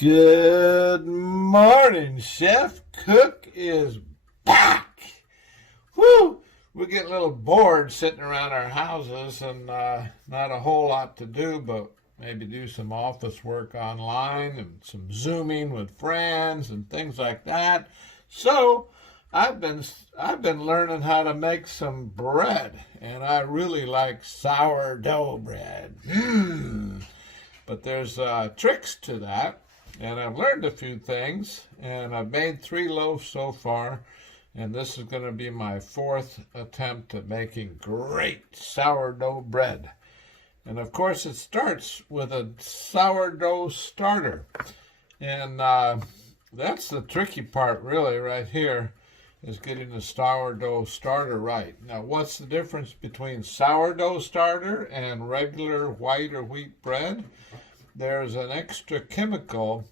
Good morning, Chef. Cook is back. Woo! We get a little bored sitting around our houses and not a whole lot to do, but maybe do some office work online and some Zooming with friends and things like that. So I've been learning how to make some bread, and I really like sourdough bread. But there's tricks to that, and I've learned a few things, and I've made 3 loaves so far, and this is going to be my 4th attempt at making great sourdough bread. And of course it starts with a sourdough starter, and that's the tricky part really right here, is getting the sourdough starter right. Now, what's the difference between sourdough starter and regular white or wheat bread? There's an extra chemical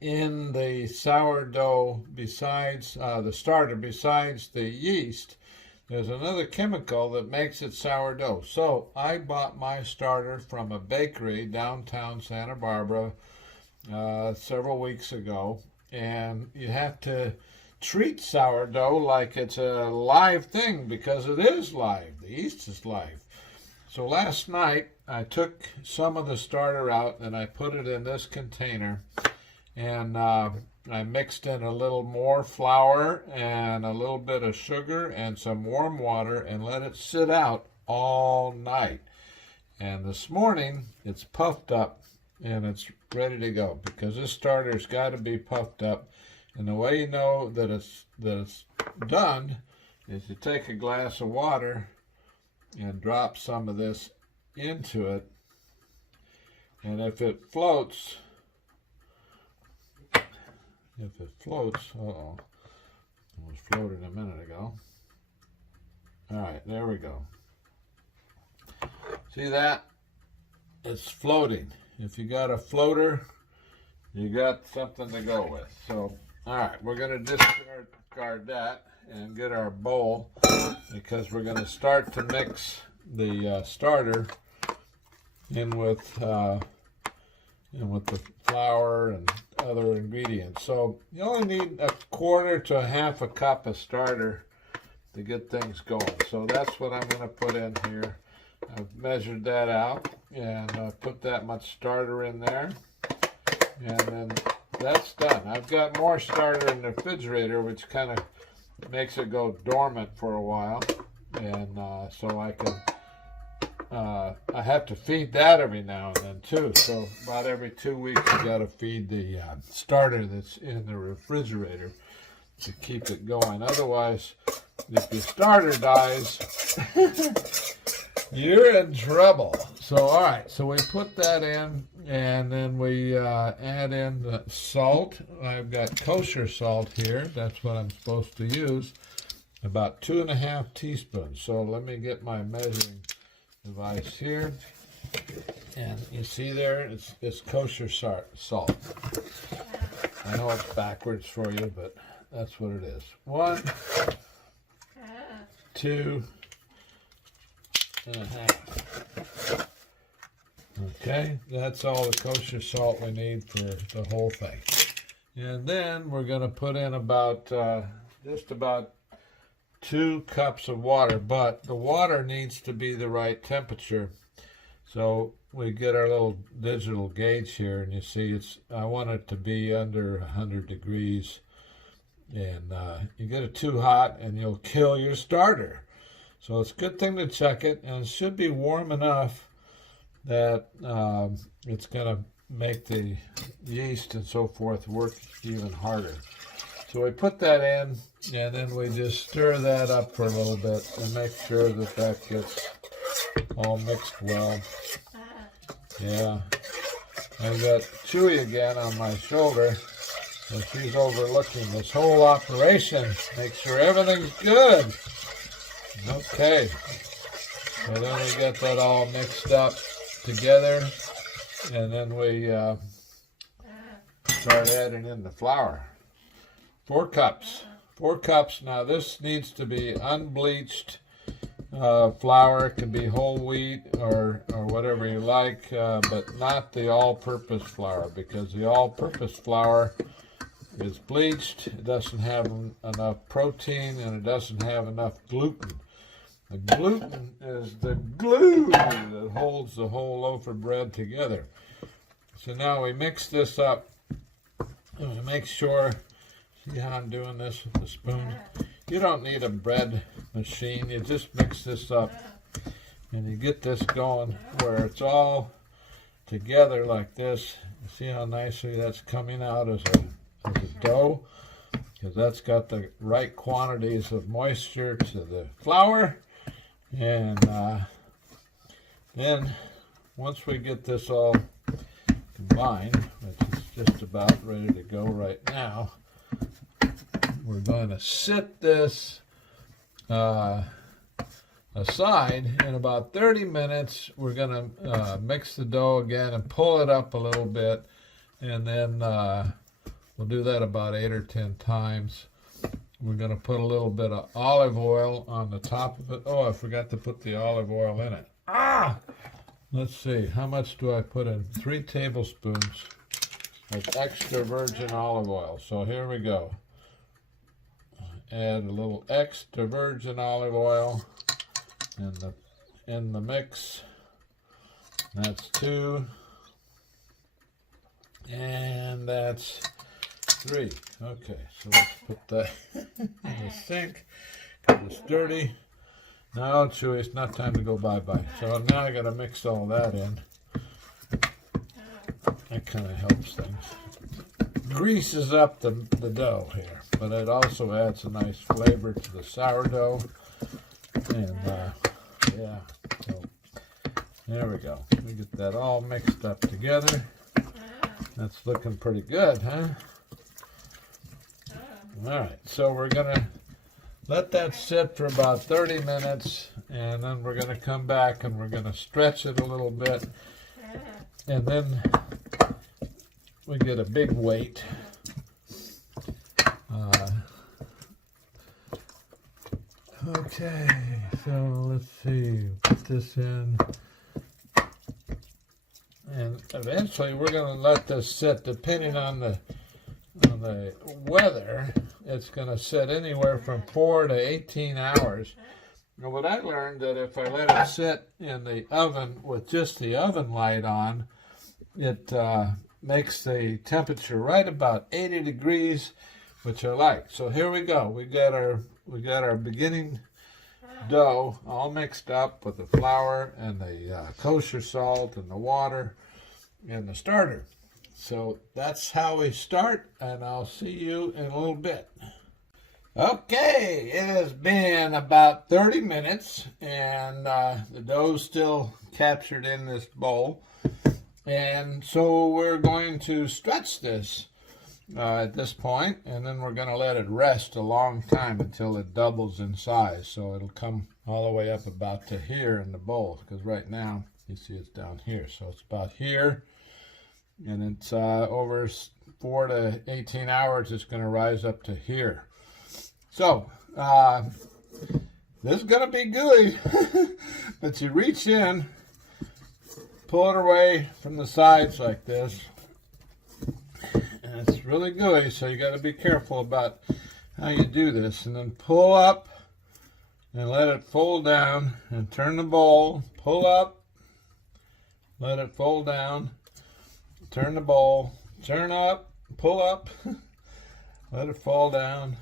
in the sourdough besides the starter, besides the yeast. There's another chemical that makes it sourdough. So I bought my starter from a bakery downtown Santa Barbara several weeks ago, and you have to treat sourdough like it's a live thing because it is live. The yeast is live. So last night I took some of the starter out and I put it in this container, and I mixed in a little more flour and a little bit of sugar and some warm water and let it sit out all night. And this morning it's puffed up and it's ready to go, because this starter's got to be puffed up. And the way you know that it's done is you take a glass of water and drop some of this into it, and if it floats, it was floating a minute ago. All right, there we go. See that? It's floating. If you got a floater, you got something to go with. So, all right, we're going to discard that and get our bowl, because we're going to start to mix the starter in with the flour and other ingredients. So you only need a quarter to a half a cup of starter to get things going. So that's what I'm going to put in here. I've measured that out, and put that much starter in there, and then that's done. I've got more starter in the refrigerator, which kind of makes it go dormant for a while, and so I can I have to feed that every now and then too. So about every 2 weeks you got to feed the starter that's in the refrigerator to keep it going. Otherwise, if your starter dies, you're in trouble. So all right, so we put that in, and then we add in the salt. I've got kosher salt here. That's what I'm supposed to use. About 2½ teaspoons. So let me get my measuring device here, and you see there, it's kosher salt. I know it's backwards for you, but that's what it is. 1, 2 and a half. Okay, that's all the kosher salt we need for the whole thing. And then we're going to put in about just about 2 cups of water, but the water needs to be the right temperature. So we get our little digital gauge here, and you see I want it to be under 100 degrees, and you get it too hot and you'll kill your starter. So it's a good thing to check it, and it should be warm enough that it's going to make the yeast and so forth work even harder. So we put that in, and then we just stir that up for a little bit and make sure that gets all mixed well. Yeah, I've got Chewy again on my shoulder, and she's overlooking this whole operation. Make sure everything's good. Okay, so then we get that all mixed up together, and then we start adding in the flour. 4 cups. 4 cups. Now this needs to be unbleached flour. It can be whole wheat or whatever you like, but not the all-purpose flour, because the all-purpose flour is bleached. It doesn't have enough protein, and it doesn't have enough gluten. The gluten is the glue that holds the whole loaf of bread together. So now we mix this up, and we make sure, see how I'm doing this with the spoon? You don't need a bread machine. You just mix this up, and you get this going where it's all together like this. You see how nicely that's coming out as a dough? Because that's got the right quantities of moisture to the flour. And then once we get this all combined, which is just about ready to go right now, we're going to sit this aside. In about 30 minutes, we're going to mix the dough again and pull it up a little bit, and then we'll do that about 8 or 10 times. We're going to put a little bit of olive oil on the top of it. Oh, I forgot to put the olive oil in it. Let's see, how much do I put in? 3 tablespoons of extra virgin olive oil. So here we go. Add a little extra virgin olive oil in the mix. That's 2. And that's 3. Okay, so let's put that in the sink because it's dirty. Now, Chewy, it's not time to go bye-bye. So now I got to mix all that in. That kind of helps things. Greases up the dough here, but it also adds a nice flavor to the sourdough. And yeah, so there we go. We get that all mixed up together. That's looking pretty good, huh? All right, so we're going to let that sit for about 30 minutes, and then we're going to come back and we're going to stretch it a little bit, and then we get a big weight. Okay, so let's see, put this in, and eventually we're going to let this sit, depending on the weather. It's going to sit anywhere from 4 to 18 hours. Now, what I learned that if I let it sit in the oven with just the oven light on, it makes the temperature right about 80 degrees, which I like. So here we go. We got our beginning dough all mixed up with the flour and the kosher salt and the water and the starter. So that's how we start, and I'll see you in a little bit. Okay, it has been about 30 minutes, and the dough's still captured in this bowl. And so we're going to stretch this at this point, and then we're going to let it rest a long time until it doubles in size. So it'll come all the way up about to here in the bowl, because right now, you see it's down here. So it's about here. And it's over 4 to 18 hours, it's going to rise up to here. So, this is going to be gooey, but you reach in, pull it away from the sides like this, and it's really gooey, so you got to be careful about how you do this. And then pull up and let it fold down, and turn the bowl, pull up, let it fold down, turn the bowl, turn up, pull up, let it fall down,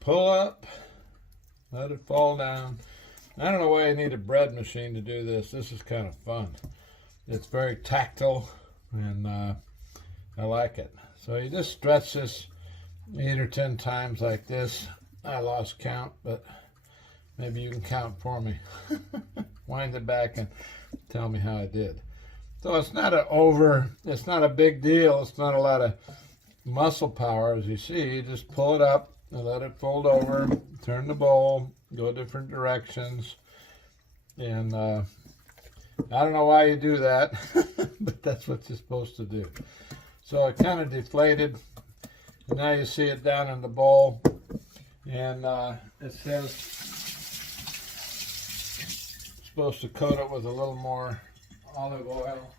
pull up, let it fall down. I don't know why you need a bread machine to do this. This is kind of fun. It's very tactile, and I like it. So you just stretch this 8 or 10 times like this. I lost count, but maybe you can count for me. Wind it back and tell me how I did. So it's not it's not a big deal. It's not a lot of muscle power, as you see. You just pull it up and let it fold over, turn the bowl, go different directions. And I don't know why you do that, but that's what you're supposed to do. So it kind of deflated. And now you see it down in the bowl. And it says supposed to coat it with a little more olive oil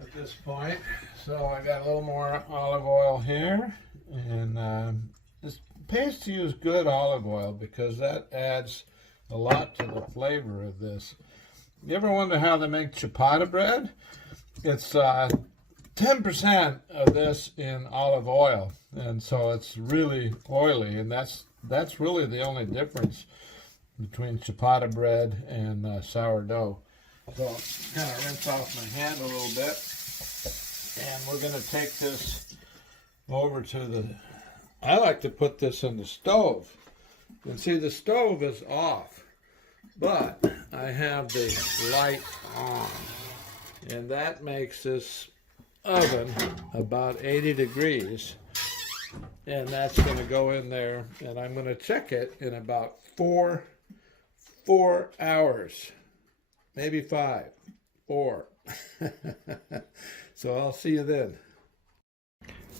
at this point. So I got a little more olive oil here, and this pays to use good olive oil because that adds a lot to the flavor of this. You ever wonder how they make ciabatta bread? It's 10% of this in olive oil, and so it's really oily, and that's really the only difference between ciabatta bread and sourdough. So kind of rinse off my hand a little bit, and we're going to take this over to the, I like to put this in the stove, and see the stove is off, but I have the light on, and that makes this oven about 80 degrees, and that's going to go in there, and I'm going to check it in about four hours, maybe 4. So I'll see you then.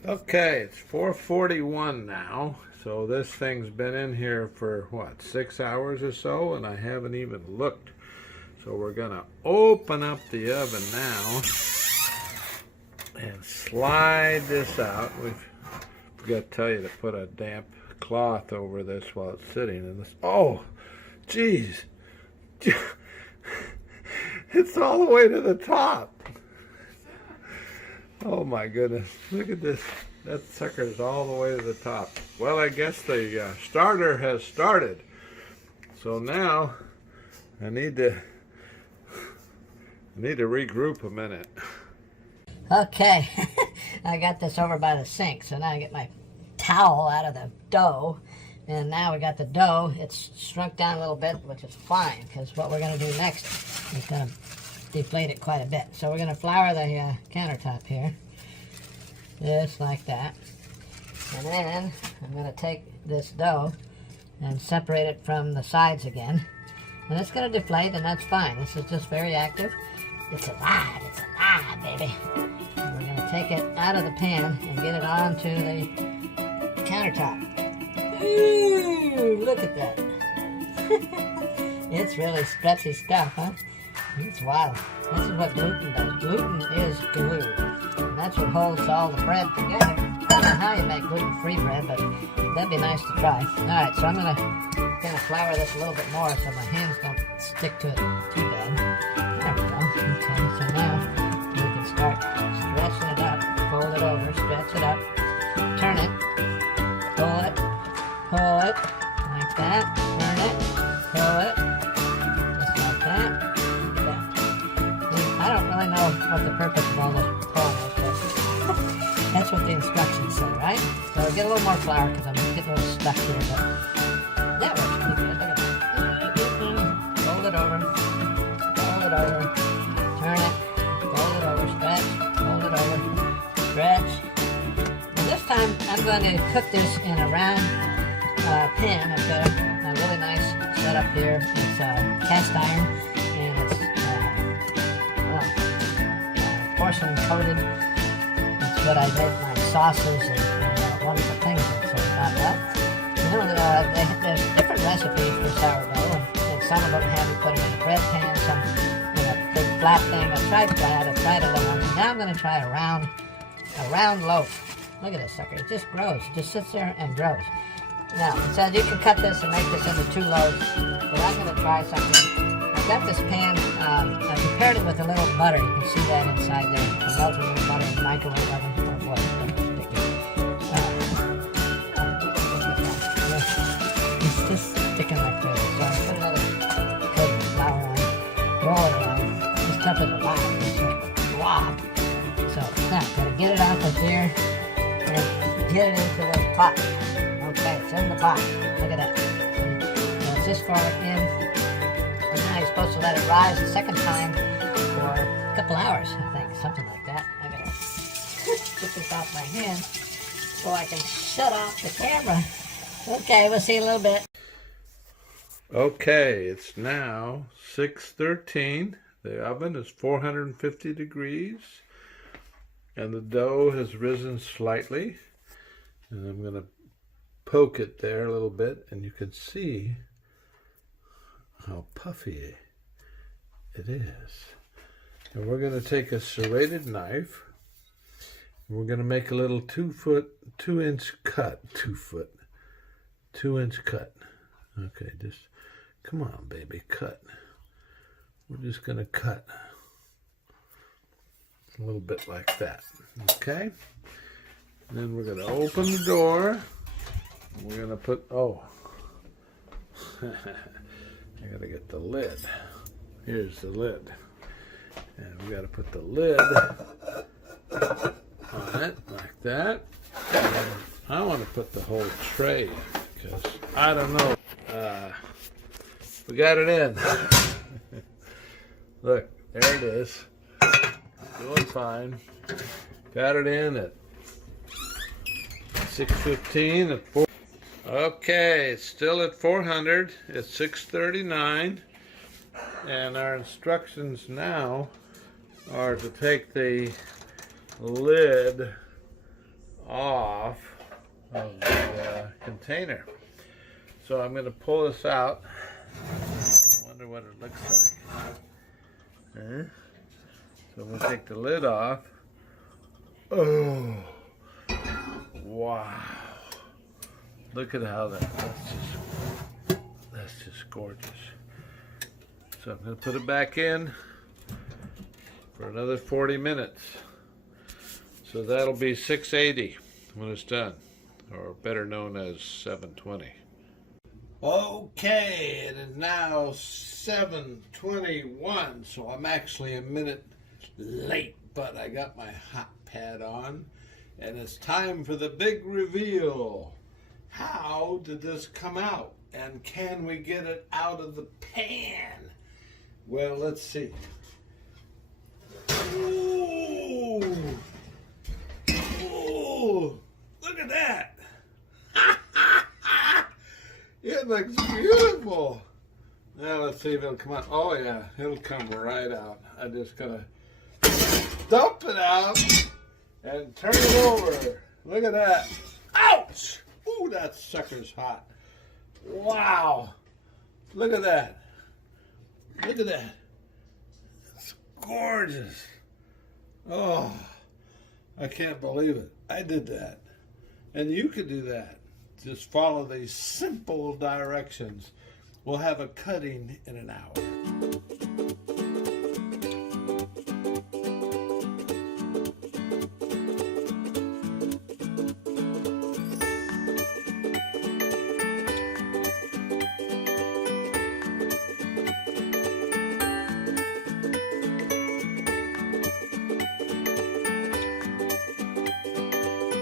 Okay, it's 4:41 now, so this thing's been in here for what, 6 hours or so, and I haven't even looked. So we're gonna open up the oven now and slide this out. We've got to tell you to put a damp cloth over this while it's sitting in this. Oh, geez. It's all the way to the top. Oh my goodness. Look at this. That sucker's all the way to the top. Well, I guess the starter has started. So now I need to regroup a minute. Okay, I got this over by the sink, so now I get my towel out of the dough, and now we got the dough. It's shrunk down a little bit, which is fine, because what we're going to do next is going to deflate it quite a bit. So we're going to flour the countertop here, just like that, and then I'm going to take this dough and separate it from the sides again, and it's going to deflate, and that's fine. This is just very active. It's alive, baby. And we're going to take it out of the pan and get it onto the countertop. Ooh, look at that. It's really stretchy stuff, huh? It's wild. This is what gluten does. Gluten is glue. And that's what holds all the bread together. I don't know how you make gluten-free bread, but that'd be nice to try. Alright, so I'm going to flour this a little bit more so my hands don't stick to it too bad. There we go. Okay, so now we can start stretching it up, fold it over, stretch it up, turn it, pull it, like that, turn it, pull it, just like that. I don't really know what the purpose of all this pulling is, but that's what the instructions say, right? So get a little more flour because I'm getting a little stuck here, but that works pretty good. Look at that. Fold it over. Turn it, fold it over, stretch, fold it over, stretch. And this time I'm going to cook this in a round pan. I've got a really nice setup here. It's cast iron, and it's porcelain coated. That's what I make my sauces and wonderful things with. So there's different recipes for sourdough, and some of them have you put them in a bread pan, some flat thing. I tried flat, I tried a little one. Now I'm going to try a round loaf. Look at this sucker. It just grows. It just sits there and grows. Now, it says you can cut this and make this into 2 loaves, but I'm going to try something. I've got this pan, I prepared it with a little butter. You can see that inside there. I melted a little butter in the microwave oven. Oh boy, it's just sticking like crazy. So I put another coat of flour on, roll it around. Stuff is alive. It's like a blob. So now gotta get it out of here and get it into the pot. Okay, it's in the pot. Look at that. So it's this far in, and now you're supposed to let it rise a second time for a couple hours, I think, something like that. I gotta get this off my hand so I can shut off the camera. Okay, we'll see you in a little bit. Okay, it's now 6:13. The oven is 450 degrees, and the dough has risen slightly, and I'm going to poke it there a little bit, and you can see how puffy it is. And we're going to take a serrated knife. And we're going to make a little 2-inch cut. 2-inch cut. Okay, just come on, baby, cut. We're just going to cut a little bit like that. Okay? And then we're going to open the door. We're going to put, oh, I got to get the lid. Here's the lid. And we got to put the lid on it like that. And I want to put the whole tray in because I don't know. We got it in. Look, there it is. Doing fine. Got it in at 6:15 at 4. Okay, it's still at 400. It's 6:39. And our instructions now are to take the lid off of the container. So I'm going to pull this out. I wonder what it looks like. Okay. So we'll take the lid off. Oh, wow. Look at how that's just gorgeous. So I'm going to put it back in for another 40 minutes. So that'll be 680 when it's done, or better known as 720. Okay, it is now 7:21, so I'm actually a minute late, but I got my hot pad on, and it's time for the big reveal. How did this come out, and can we get it out of the pan? Well, let's see. Ooh! Ooh! Look at that! It looks beautiful. Now let's see if it'll come out. Oh yeah, it'll come right out. I just gotta dump it out and turn it over. Look at that. Ouch! Ooh, that sucker's hot. Wow! Look at that. Look at that. It's gorgeous. Oh, I can't believe it. I did that. And you could do that. Just follow these simple directions. We'll have a cutting in an hour.